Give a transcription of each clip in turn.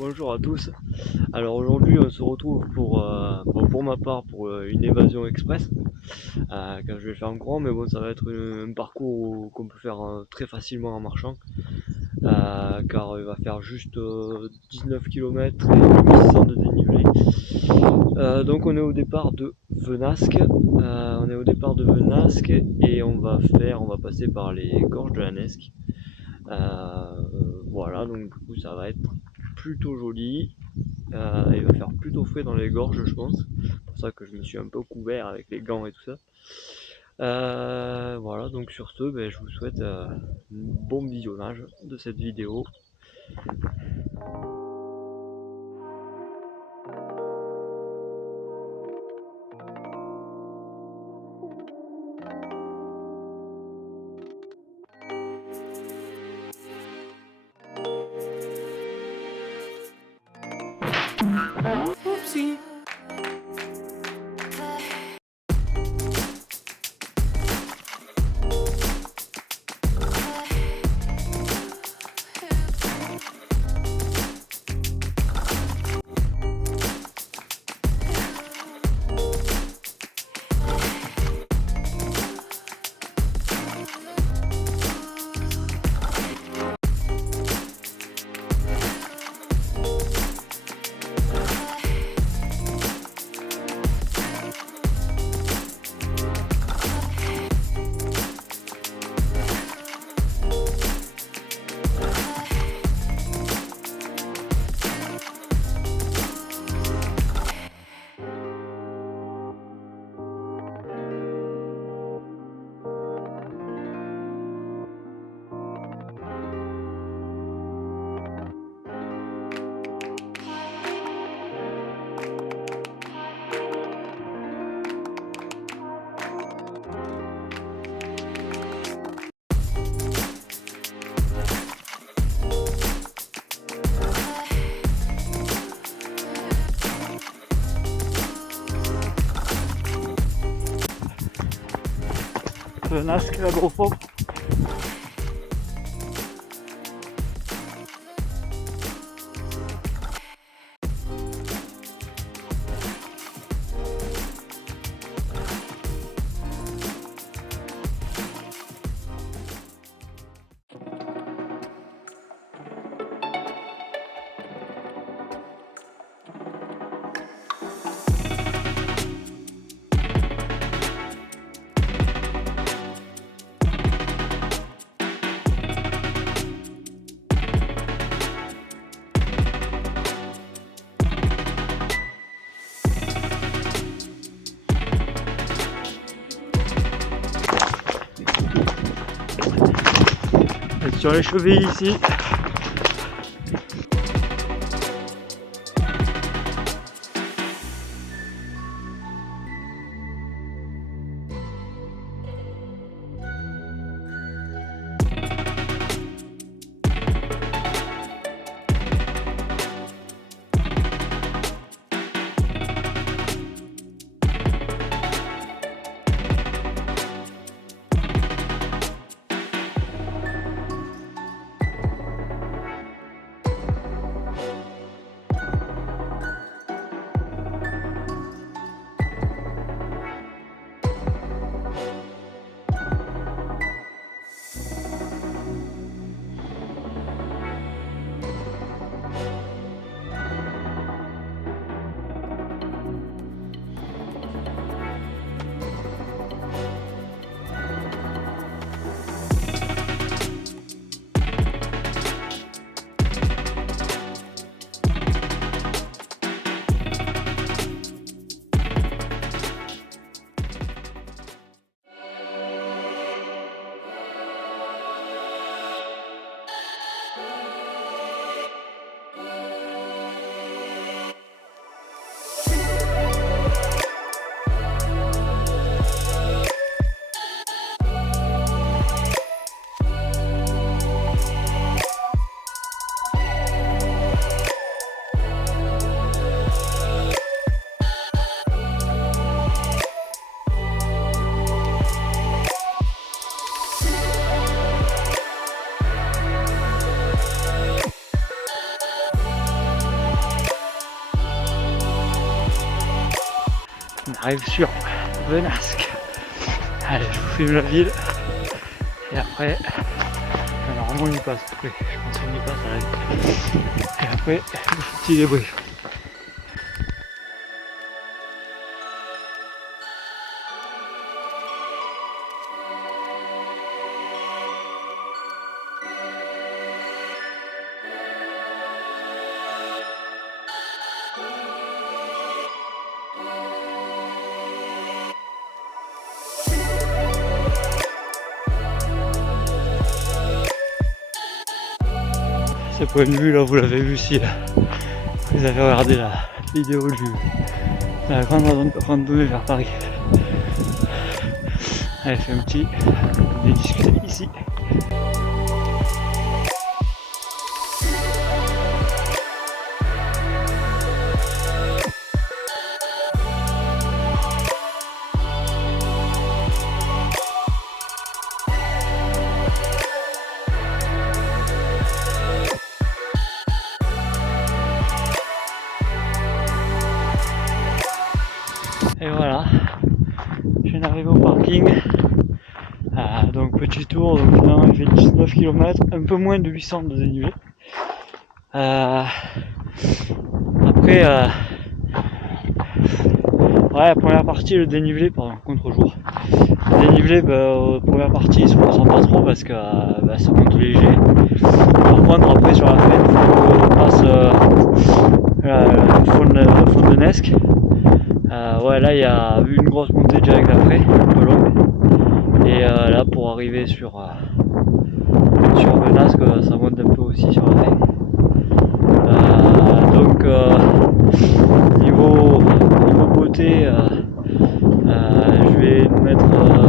Bonjour à tous. Alors aujourd'hui on se retrouve pour ma part pour une évasion express. Quand je vais faire en courant, mais bon ça va être un parcours qu'on peut faire très facilement en marchant. Car il va faire juste 19 km et 1600 de dénivelé. Donc on est au départ de Venasque. Et on va passer par les gorges de la Nesque. Voilà, donc du coup ça va être plutôt joli. Il va faire plutôt frais dans les gorges, je pense. C'est pour ça que je me suis un peu couvert avec les gants et tout ça. Voilà, donc sur ce, je vous souhaite un bon visionnage de cette vidéo. Oopsie. Venasque, l'agrophobe. Sur les chevilles ici. arrive sur Venasque. Allez, je vous filme la ville. Et après, normalement on y passe. Oui, je pense qu'on y passe à la ville. Et après, petit débrief. Ce point de vue là, vous l'avez vu si vous avez regardé la vidéo de la grande randonnée vers Paris. Allez, fait un petit discuter ici. Et voilà, je viens d'arriver au parking. Donc petit tour, donc finalement il fait 19 km, un peu moins de 800 de dénivelé. Après, ouais, la première partie, le dénivelé, pardon, contre-jour. Le dénivelé, première partie, il se ressent pas trop parce que ça monte léger. Par contre, après sur la fin, il faut qu'on passe le fond de Nesque. Ouais, là il y a eu une grosse montée direct après, un peu longue. Et là pour arriver sur Venasque, ça monte un peu aussi sur la fin. Donc niveau beauté, je vais mettre un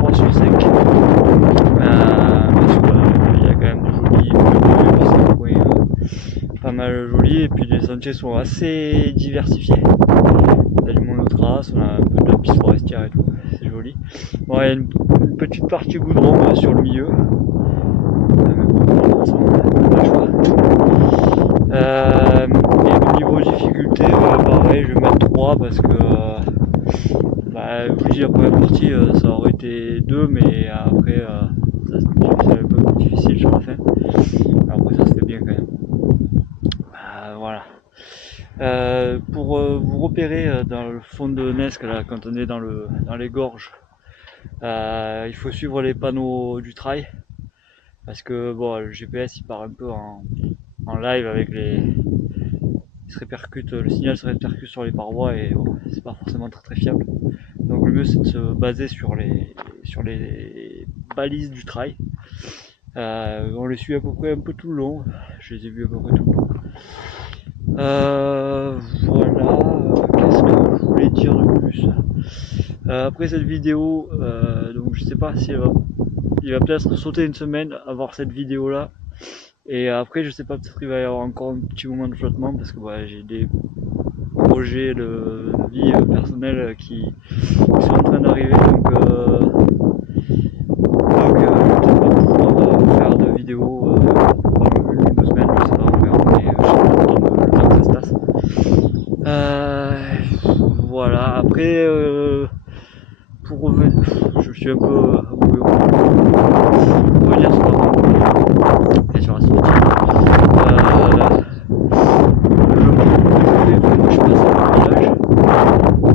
3 sur 5. Parce qu'il y a quand même de jolis coins, pas mal jolis, et puis les sentiers sont assez diversifiés. On a du monotrace, on a un peu de la piste forestière et tout, c'est joli. Bon, il y a une petite partie goudron sur le milieu. Mais bon, de toute façon, on n'a pas le choix. Et au niveau difficulté, pareil, je vais mettre 3 parce que je vous dis, la première partie ça aurait été 2, mais après c'est un peu difficile sur la fin. Après ça se fait bien quand même. Voilà. Pour vous repérer dans le fond de Nesque, là, quand on est dans les gorges, il faut suivre les panneaux du trail parce que bon, le GPS il part un peu en live avec le signal se répercute sur les parois et bon, c'est pas forcément très fiable. Donc le mieux c'est de se baser sur les balises du trail. On les suit à peu près un peu tout le long, je les ai vus à peu près tout le long. Voilà, qu'est-ce que je voulais dire de plus. Après cette vidéo, donc je sais pas si il va peut-être sauter une semaine à voir cette vidéo là. Et après je sais pas, peut-être qu'il va y avoir encore un petit moment de flottement parce que j'ai des projets de vie personnelle qui sont en train d'arriver, donc je vais peut-être pas pouvoir faire de vidéo pendant 1 ou 2 semaines, je sais pas, on verra, mais je sais pas le temps que ça se passe. Voilà, après pour revenir, je suis un peu bouillon. Pour revenir sur la randonnée et sur la sortie. Je passe par le village.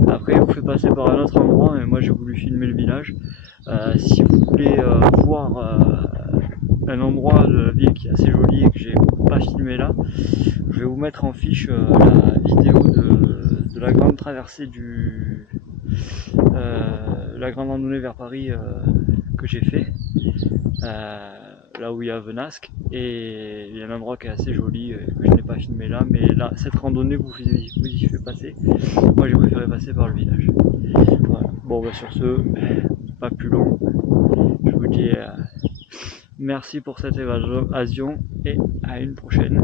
Après, vous fait passer par un autre endroit, mais moi j'ai voulu filmer le village. Si vous voulez voir un endroit de la ville qui est assez joli et que j'ai pas filmé là, je vais vous mettre en fiche la vidéo de la grande traversée la grande randonnée vers Paris que j'ai fait. Là où il y a Venasque, et il y a un endroit qui est assez joli que je n'ai pas filmé là, mais là cette randonnée vous y fait passer. Moi j'ai préféré passer par le village. Voilà. Bon sur ce, pas plus long, je vous dis merci pour cette évasion et à une prochaine.